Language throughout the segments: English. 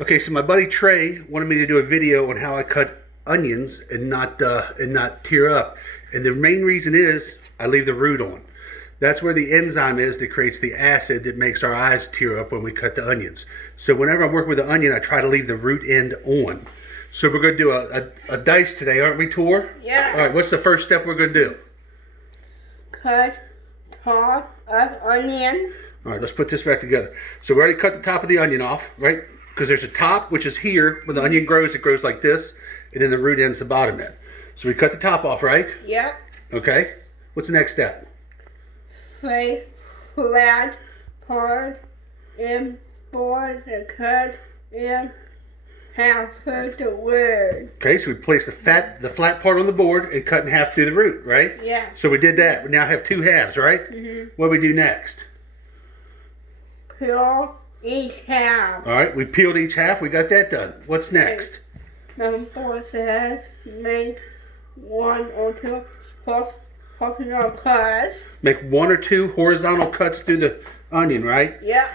Okay, so my buddy Trey wanted me to do a video on how I cut onions and not tear up. And the main reason is I leave the root on. That's where the enzyme is that creates the acid that makes our eyes tear up when we cut the onions. So whenever I'm working with the onion, I try to leave the root end on. So we're going to do a dice today, aren't we, Tor? Yeah. All right, what's the first step we're going to do? Cut top of onion. All right, let's put this back together. So we already cut the top of the onion off, right? Because there's a top, which is here. When the onion grows, it grows like this. And then the root ends the bottom end. So we cut the top off, right? Yep. Okay. What's the next step? Place flat part in board and cut in half for the wood. Okay, so we place the flat part on the board and cut in half through the root, right? Yeah. So we did that. We now have two halves, right? Mm-hmm. What do we do next? Peel each half. All right, we peeled each half. We got that done. What's next? Number 4 says make 1 or 2 horizontal cuts. Make 1 or 2 horizontal cuts through the onion, right? Yep.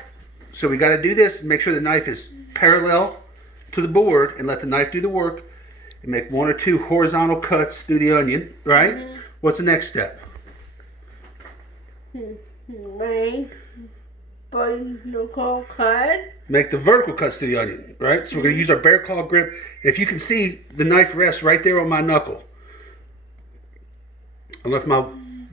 So we got to do this and make sure the knife is parallel to the board and let the knife do the work and make 1 or 2 horizontal cuts through the onion, right? Mm-hmm. What's the next step? Make vertical cuts. Make the vertical cuts through the onion, right? So we're going to use our bear claw grip. And if you can see, the knife rests right there on my knuckle. I don't know if my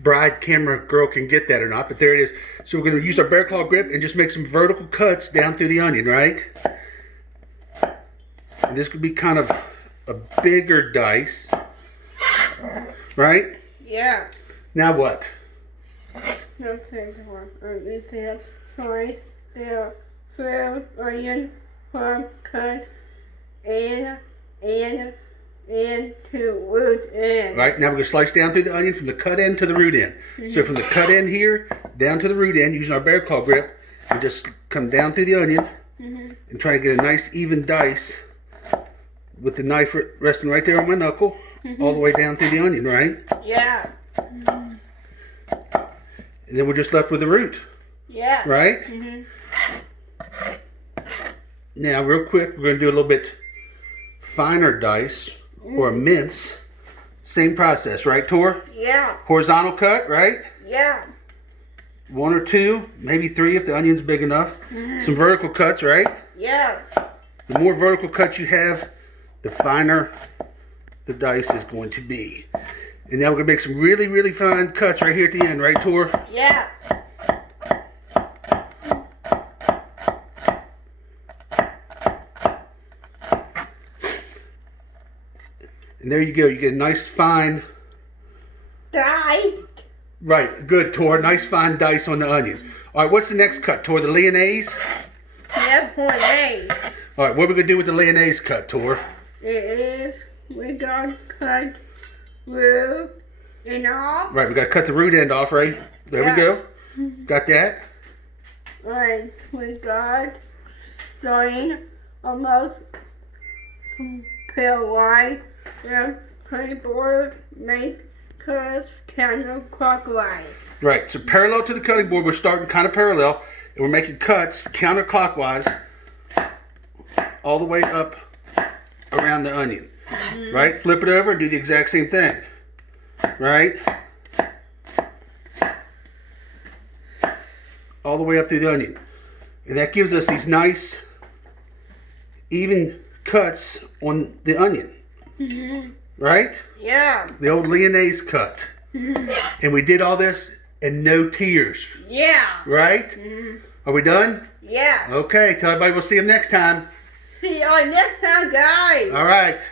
bride camera girl can get that or not, but there it is. So we're going to use our bear claw grip and just make some vertical cuts down through the onion, right? And this could be kind of a bigger dice, right? Yeah. Now what? Slice the full onion from cut and to root end. Right, now we're going to slice down through the onion from the cut end to the root end. Mm-hmm. So from the cut end here down to the root end using our bear claw grip, we just come down through the onion and try to get a nice even dice with the knife resting right there on my knuckle all the way down through the onion, right? Yeah. And then we're just left with the root. Yeah. Right? Now, real quick, we're going to do a little bit finer dice or a mince. Same process, right, Tor? Yeah. Horizontal cut, right? Yeah. 1 or 2, maybe 3 if the onion's big enough. Some vertical cuts, right? Yeah. The more vertical cuts you have, the finer the dice is going to be. And now we're going to make some really, really fine cuts right here at the end, right, Tor? Yeah. And there you go. You get a nice fine Dice. Right, good, Tor. Nice fine dice on the onion. All right, what's the next cut, Tor? The lyonnaise? Yeah, point. All right, what are we going to do with the lyonnaise cut, Tor? We got to cut root and off. Right, we got to cut the root end off, right? There we go. Got that? Right, we got starting almost pale white and playboard make cuts counterclockwise. Right, so parallel to the cutting board, we're starting kind of parallel, and we're making cuts counterclockwise all the way up around the onion. Right, flip it over and do the exact same thing. Right? All the way up through the onion. And that gives us these nice, even cuts on the onion. Right? Yeah. The old lyonnaise cut. And we did all this and no tears. Yeah. Right? Are we done? Yeah. Okay, tell everybody we'll see them next time. See you next time, guys. All right.